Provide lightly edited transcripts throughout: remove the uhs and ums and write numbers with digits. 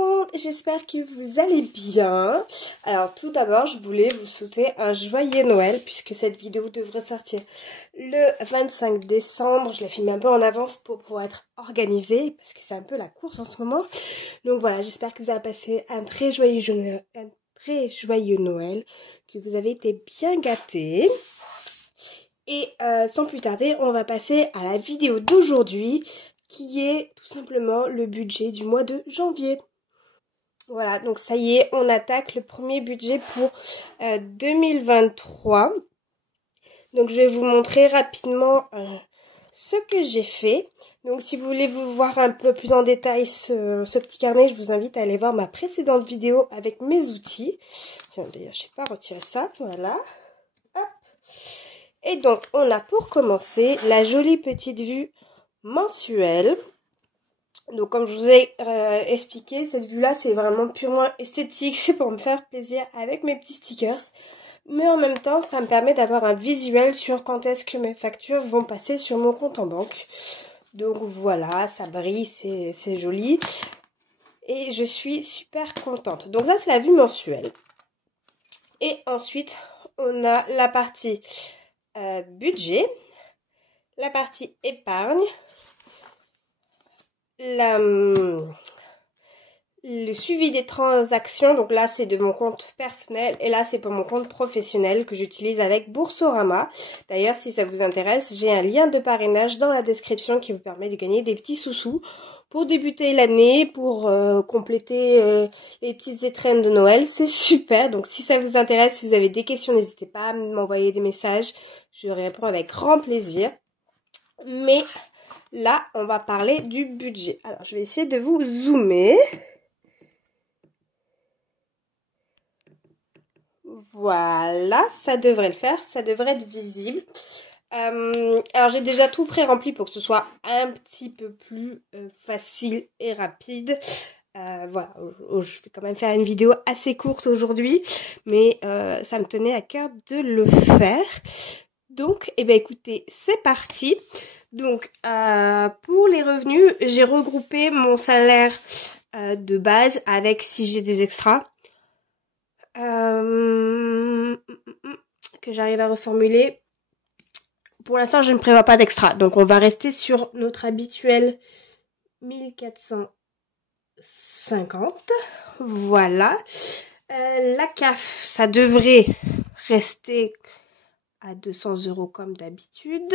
monde, j'espère que vous allez bien. Alors tout d'abord, je voulais vous souhaiter un joyeux Noël puisque cette vidéo devrait sortir le 25 décembre. Je la filme un peu en avance pour pouvoir être organisée parce que c'est un peu la course en ce moment. Donc voilà, j'espère que vous avez passé un très joyeux Noël, que vous avez été bien gâtés. Et sans plus tarder, on va passer à la vidéo d'aujourd'hui qui est tout simplement le budget du mois de janvier. Voilà, donc ça y est, on attaque le premier budget pour 2023. Donc je vais vous montrer rapidement ce que j'ai fait. Donc si vous voulez vous voir un peu plus en détail ce petit carnet, je vous invite à aller voir ma précédente vidéo avec mes outils. D'ailleurs, je n'ai pas retiré ça, voilà. Hop. Et donc, on a pour commencer la jolie petite vue mensuelle. Donc, comme je vous ai expliqué, cette vue-là, c'est vraiment purement esthétique. C'est pour me faire plaisir avec mes petits stickers. Mais en même temps, ça me permet d'avoir un visuel sur quand est-ce que mes factures vont passer sur mon compte en banque. Donc, voilà, ça brille, c'est joli. Et je suis super contente. Donc, ça, c'est la vue mensuelle. Et ensuite, on a la partie budget, la partie épargne, le suivi des transactions. Donc là, c'est de mon compte personnel et là, c'est pour mon compte professionnel que j'utilise avec Boursorama. D'ailleurs, si ça vous intéresse, j'ai un lien de parrainage dans la description qui vous permet de gagner des petits sous-sous pour débuter l'année, pour compléter les petites étrennes de Noël. C'est super. Donc, si ça vous intéresse, si vous avez des questions, n'hésitez pas à m'envoyer des messages. Je réponds avec grand plaisir. Mais là, on va parler du budget. Alors, je vais essayer de vous zoomer. Voilà, ça devrait le faire. Ça devrait être visible. Alors, j'ai déjà tout pré-rempli pour que ce soit un petit peu plus facile et rapide. Voilà, je vais quand même faire une vidéo assez courte aujourd'hui. Mais ça me tenait à cœur de le faire. Donc, eh bien, écoutez, c'est parti. Donc, pour les revenus, j'ai regroupé mon salaire de base avec si j'ai des extras. Que j'arrive à reformuler. Pour l'instant, je ne prévois pas d'extra. Donc, on va rester sur notre habituel 1450. Voilà. La CAF, ça devrait rester à 200 € comme d'habitude.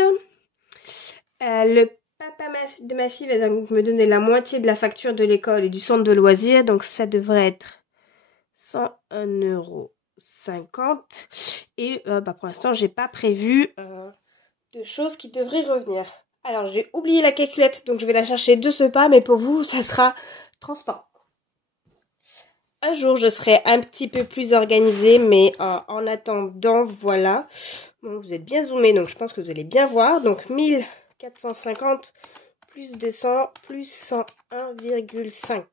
Le papa de ma fille va donc me donner la moitié de la facture de l'école et du centre de loisirs. Donc, ça devrait être 101,50 €. Et pour l'instant, j'ai pas prévu de choses qui devraient revenir. Alors, j'ai oublié la calculette, donc je vais la chercher de ce pas, mais pour vous, ça sera transparent. Un jour, je serai un petit peu plus organisée, mais en attendant, voilà. Bon, vous êtes bien zoomé, donc je pense que vous allez bien voir. Donc, 1450 plus 200 plus 101,5.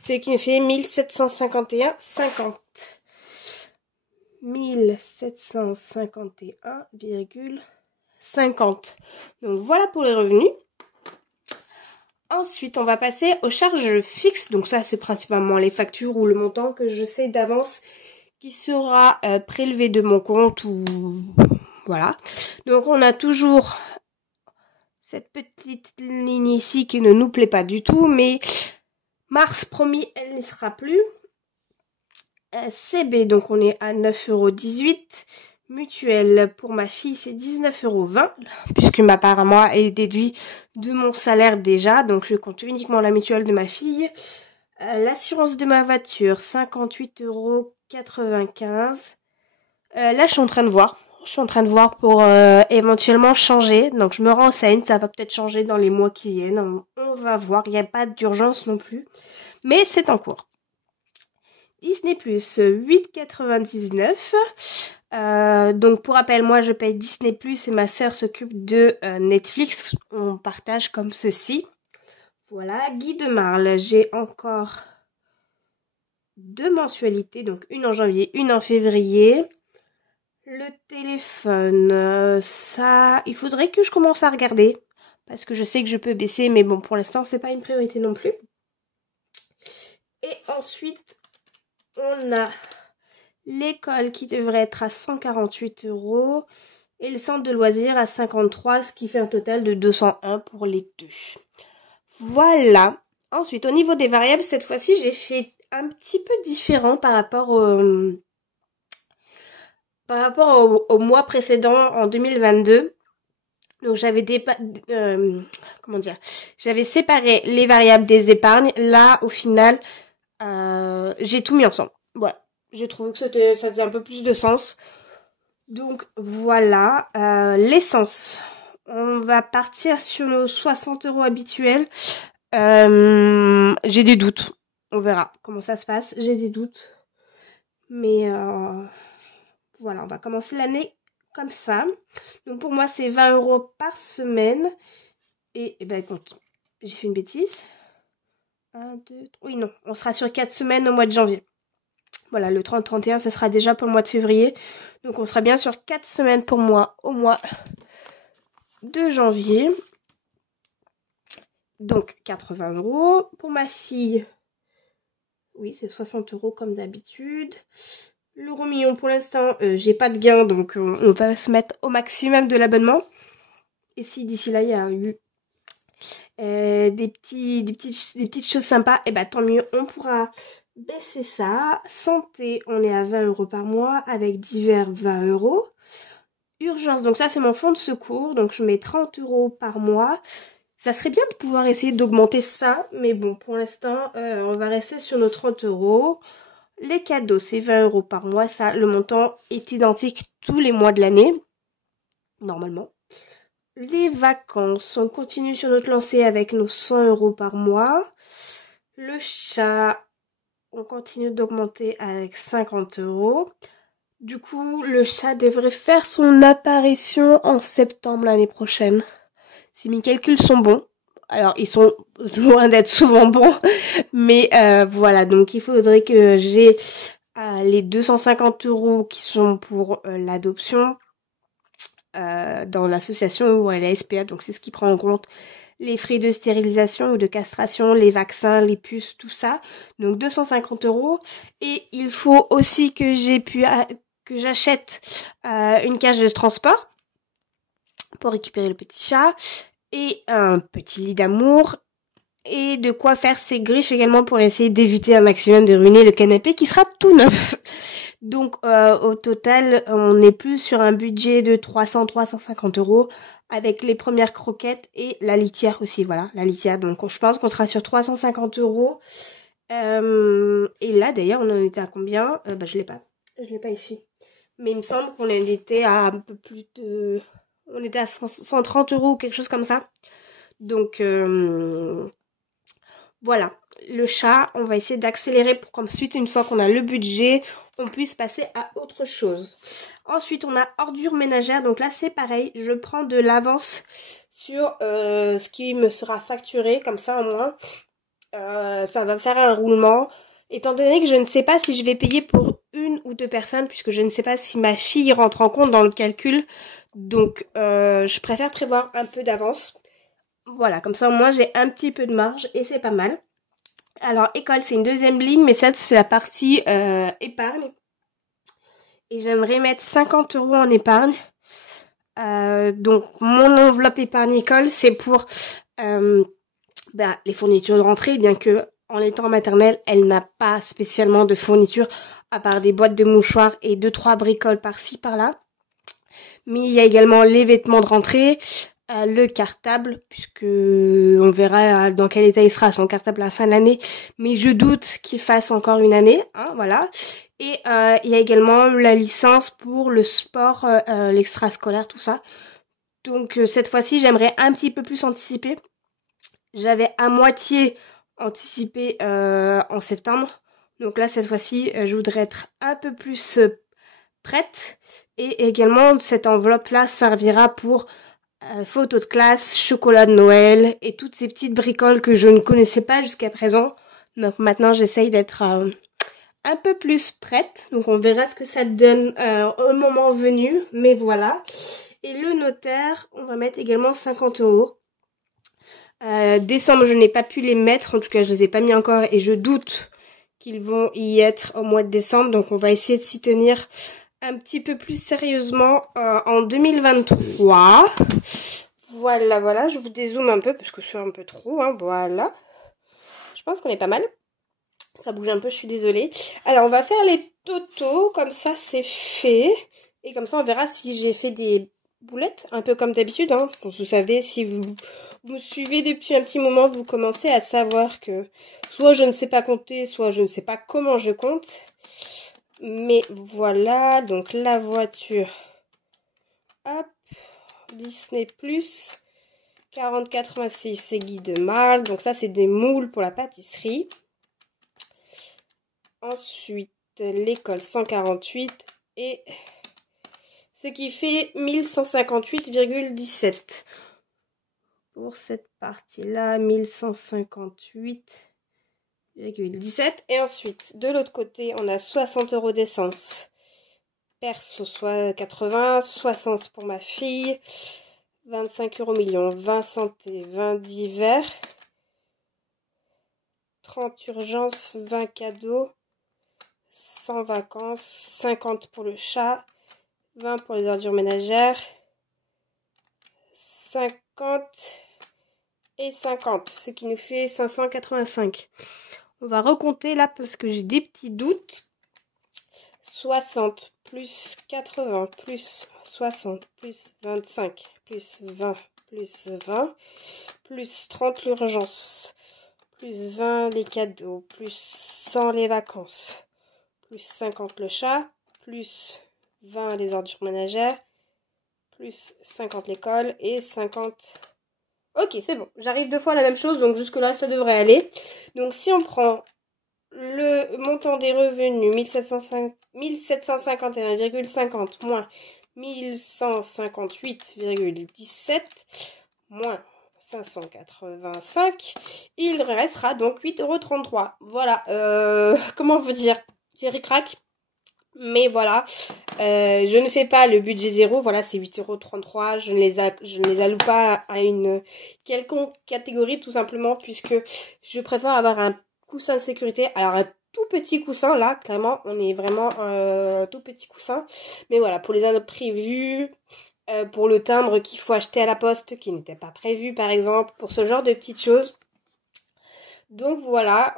Ce qui me fait 1751,50. 1751,50. Donc voilà pour les revenus. Ensuite, on va passer aux charges fixes. Donc ça, c'est principalement les factures ou le montant que je sais d'avance qui sera prélevé de mon compte ou voilà. Donc on a toujours cette petite ligne ici qui ne nous plaît pas du tout, mais mars, promis, elle n'y sera plus. CB, donc on est à 9,18 €. Mutuelle, pour ma fille, c'est 19,20 €, puisque ma part à moi est déduit de mon salaire déjà, donc je compte uniquement la mutuelle de ma fille. L'assurance de ma voiture, 58,95 €. Là, je suis en train de voir. Je suis en train de voir pour éventuellement changer. Donc, je me renseigne. Ça va peut-être changer dans les mois qui viennent. On va voir. Il n'y a pas d'urgence non plus. Mais c'est en cours. Disney+, 8,99 €. Donc, pour rappel, moi, je paye Disney+, et ma sœur s'occupe de Netflix. On partage comme ceci. Voilà. Guy de Marle, j'ai encore 2 mensualités. Donc, une en janvier, une en février. Le téléphone, ça, il faudrait que je commence à regarder. Parce que je sais que je peux baisser, mais bon, pour l'instant, c'est pas une priorité non plus. Et Ensuite, on a l'école qui devrait être à 148 € et le centre de loisirs à 53, ce qui fait un total de 201 pour les deux. Voilà. Ensuite, au niveau des variables, cette fois-ci, j'ai fait un petit peu différent par rapport au mois précédent en 2022. Donc j'avais j'avais séparé les variables des épargnes. Là, au final, j'ai tout mis ensemble. Voilà. J'ai trouvé que ça faisait un peu plus de sens. Donc voilà, l'essence. On va partir sur nos 60 € habituels. J'ai des doutes. On verra comment ça se passe. J'ai des doutes. Mais voilà, on va commencer l'année comme ça. Donc pour moi, c'est 20 € par semaine. Et ben écoute, j'ai fait une bêtise. 1, 2, 3. Oui, non, on sera sur 4 semaines au mois de janvier. Voilà, le 30-31, ça sera déjà pour le mois de février. Donc on sera bien sur 4 semaines pour moi au mois de janvier. Donc 80 €. Pour ma fille, oui, c'est 60 € comme d'habitude. L'euro million, pour l'instant, j'ai pas de gain, donc on va se mettre au maximum de l'abonnement. Et si d'ici là, il y a eu des petites choses sympas, et bah tant mieux, on pourra baisser ça. Santé, on est à 20 € par mois, avec divers 20 €. Urgence, donc ça c'est mon fonds de secours, donc je mets 30 € par mois. Ça serait bien de pouvoir essayer d'augmenter ça, mais bon, pour l'instant, on va rester sur nos 30 €. Les cadeaux, c'est 20 € par mois, ça, le montant est identique tous les mois de l'année, normalement. Les vacances, on continue sur notre lancée avec nos 100 € par mois. Le chat, on continue d'augmenter avec 50 €. Du coup, le chat devrait faire son apparition en septembre l'année prochaine. Si mes calculs sont bons. Alors, ils sont loin d'être souvent bons. Mais voilà, donc il faudrait que j'ai les 250 € qui sont pour l'adoption dans l'association où elle est SPA. Donc c'est ce qui prend en compte les frais de stérilisation ou de castration, les vaccins, les puces, tout ça. Donc 250 €. Et il faut aussi que j'achète une cage de transport pour récupérer le petit chat et un petit lit d'amour et de quoi faire ses griffes également pour essayer d'éviter un maximum de ruiner le canapé qui sera tout neuf. Donc au total, on est plus sur un budget de 300-350 € avec les premières croquettes et la litière aussi, voilà, la litière. Donc je pense qu'on sera sur 350 €. Et là d'ailleurs, on en était à combien? Je l'ai pas ici. Mais il me semble qu'on était à un peu plus de... On était à 130 € ou quelque chose comme ça. Donc, voilà. Le chat, on va essayer d'accélérer pour qu'ensuite, une fois qu'on a le budget, on puisse passer à autre chose. Ensuite, on a ordures ménagères. Donc là, c'est pareil. Je prends de l'avance sur ce qui me sera facturé. Comme ça, au moins, ça va faire un roulement. Étant donné que je ne sais pas si je vais payer pour une ou deux personnes, puisque je ne sais pas si ma fille rentre en compte dans le calcul. Donc, je préfère prévoir un peu d'avance. Voilà, comme ça, moi, j'ai un petit peu de marge et c'est pas mal. Alors, école, c'est une deuxième ligne, mais ça, c'est la partie épargne. Et j'aimerais mettre 50 € en épargne. Donc, mon enveloppe épargne école, c'est pour les fournitures de rentrée, bien que en étant maternelle, elle n'a pas spécialement de fournitures, à part des boîtes de mouchoirs et 2-3 bricoles par-ci, par-là. Mais il y a également les vêtements de rentrée, le cartable, puisque on verra dans quel état il sera son cartable à la fin de l'année. Mais je doute qu'il fasse encore une année, hein, voilà. Et il y a également la licence pour le sport, l'extrascolaire, tout ça. Donc cette fois-ci, j'aimerais un petit peu plus anticiper. J'avais à moitié anticipé en septembre. Donc là, cette fois-ci, je voudrais être un peu plus prête. Et également, cette enveloppe-là servira pour photos de classe, chocolat de Noël et toutes ces petites bricoles que je ne connaissais pas jusqu'à présent. Donc maintenant, j'essaye d'être un peu plus prête. Donc on verra ce que ça donne au moment venu. Mais voilà. Et le notaire, on va mettre également 50 €. Décembre, je n'ai pas pu les mettre. En tout cas, je les ai pas mis encore et je doute qu'ils vont y être au mois de décembre. Donc on va essayer de s'y tenir un petit peu plus sérieusement en 2023. Voilà, voilà, je vous dézoome un peu parce que c'est un peu trop, hein, voilà. Je pense qu'on est pas mal. Ça bouge un peu, je suis désolée. Alors, on va faire les totaux, comme ça c'est fait. Et comme ça, on verra si j'ai fait des boulettes, un peu comme d'habitude. Hein. Vous savez, si vous me suivez depuis un petit moment, vous commencez à savoir que soit je ne sais pas compter, soit je ne sais pas comment je compte. Mais voilà, donc la voiture. Hop, Disney+, 40,86, c'est Guy de Marle. Donc ça, c'est des moules pour la pâtisserie. Ensuite, l'école 148 et ce qui fait 1158,17. Pour cette partie-là, 1158,17. Et ensuite, de l'autre côté, on a 60 € d'essence. Perso, soit 80, 60 pour ma fille, 25 € million, 20 santé, 20 divers, 30 urgences, 20 cadeaux, 100 vacances, 50 pour le chat, 20 pour les ordures ménagères, 50 et 50, ce qui nous fait 585. On va recompter là parce que j'ai des petits doutes. 60 plus 80 plus 60 plus 25 plus 20 plus 20 plus 30 l'urgence plus 20 les cadeaux plus 100 les vacances plus 50 le chat, plus 20 les ordures ménagères, plus 50 l'école et 50... Ok, c'est bon, j'arrive 2 fois à la même chose, donc jusque là ça devrait aller. Donc si on prend le montant des revenus, 1751,50 moins 1158,17 moins 585, il restera donc 8,33 €. Voilà, comment vous dire, j'ai ric-rac, mais voilà, je ne fais pas le budget zéro, voilà, c'est 8,33 €, je ne les alloue pas à une quelconque catégorie, tout simplement, puisque je préfère avoir un coussin de sécurité. Alors, un tout petit coussin, là, clairement, on est vraiment tout petit coussin, mais voilà, pour les imprévus, pour le timbre qu'il faut acheter à la poste, qui n'était pas prévu, par exemple, pour ce genre de petites choses. Donc voilà,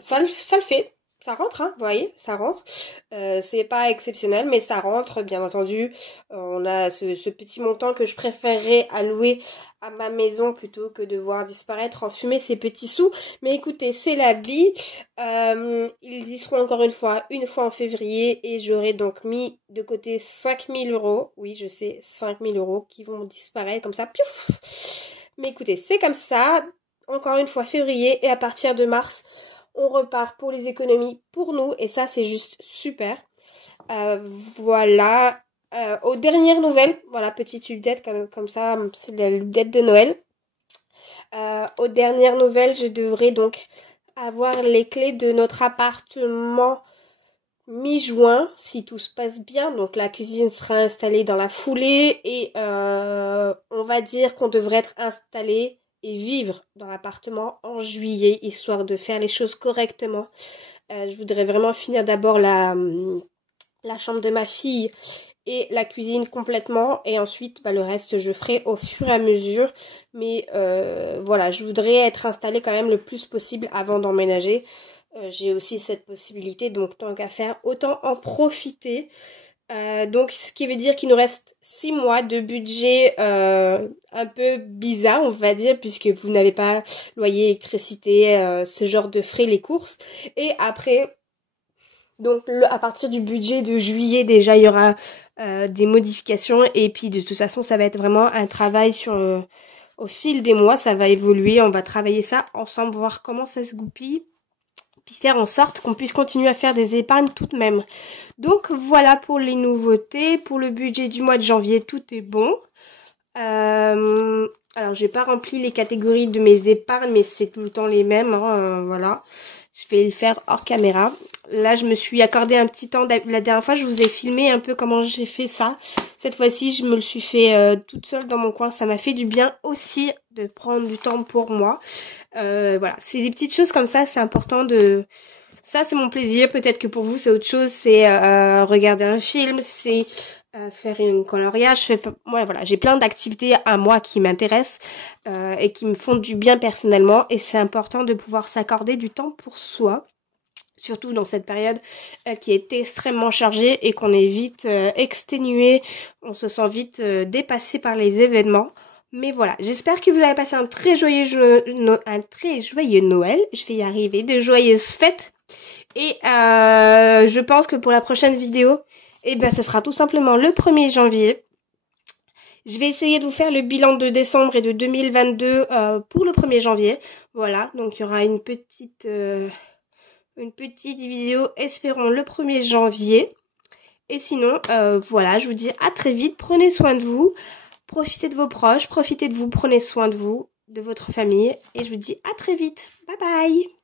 ça le fait. Ça rentre, hein, vous voyez, ça rentre. C'est pas exceptionnel, mais ça rentre, bien entendu. On a ce petit montant que je préférerais allouer à ma maison plutôt que de voir disparaître en fumée ces petits sous. Mais écoutez, c'est la vie. Ils y seront encore une fois en février et j'aurai donc mis de côté 5 000 €. Oui, je sais, 5 000 € qui vont disparaître comme ça. Piouf. Mais écoutez, c'est comme ça. Encore une fois, février et à partir de mars, on repart pour les économies pour nous et ça c'est juste super. Voilà, aux dernières nouvelles, voilà, petite update comme ça, c'est l'update de Noël. Aux dernières nouvelles, je devrais donc avoir les clés de notre appartement mi-juin, si tout se passe bien. Donc la cuisine sera installée dans la foulée et on va dire qu'on devrait être installé et vivre dans l'appartement en juillet, histoire de faire les choses correctement. Je voudrais vraiment finir d'abord la chambre de ma fille et la cuisine complètement, et ensuite le reste je ferai au fur et à mesure. Mais voilà, je voudrais être installée quand même le plus possible avant d'emménager. J'ai aussi cette possibilité, donc tant qu'à faire, autant en profiter. Donc ce qui veut dire qu'il nous reste 6 mois de budget un peu bizarre, on va dire, puisque vous n'avez pas loyer, électricité, ce genre de frais, les courses. Et après, donc à partir du budget de juillet, déjà il y aura des modifications, et puis de toute façon ça va être vraiment un travail au fil des mois, ça va évoluer, on va travailler ça ensemble, voir comment ça se goupille, puis faire en sorte qu'on puisse continuer à faire des épargnes tout de même. Donc voilà pour les nouveautés. Pour le budget du mois de janvier, tout est bon. Alors j'ai pas rempli les catégories de mes épargnes, mais c'est tout le temps les mêmes, hein, voilà. Je vais le faire hors caméra. Là je me suis accordé un petit temps. La dernière fois je vous ai filmé un peu comment j'ai fait ça. Cette fois-ci je me le suis fait toute seule dans mon coin. Ça m'a fait du bien aussi de prendre du temps pour moi. Voilà, c'est des petites choses comme ça, c'est important de Ça, c'est mon plaisir. Peut-être que pour vous, c'est autre chose. C'est regarder un film, c'est faire une coloriage. Ouais, voilà, j'ai plein d'activités à moi qui m'intéressent et qui me font du bien personnellement. Et c'est important de pouvoir s'accorder du temps pour soi. Surtout dans cette période qui est extrêmement chargée et qu'on est vite exténué. On se sent vite dépassé par les événements. Mais voilà, j'espère que vous avez passé un très joyeux Noël. Je vais y arriver, de joyeuses fêtes. Et je pense que pour la prochaine vidéo, eh ben, ce sera tout simplement le 1er janvier. Je vais essayer de vous faire le bilan de décembre et de 2022 pour le 1er janvier. Voilà, donc il y aura une petite vidéo, espérons, le 1er janvier. Et sinon, voilà, je vous dis à très vite. Prenez soin de vous. Profitez de vos proches, profitez de vous, prenez soin de vous, de votre famille. Et je vous dis à très vite. Bye bye.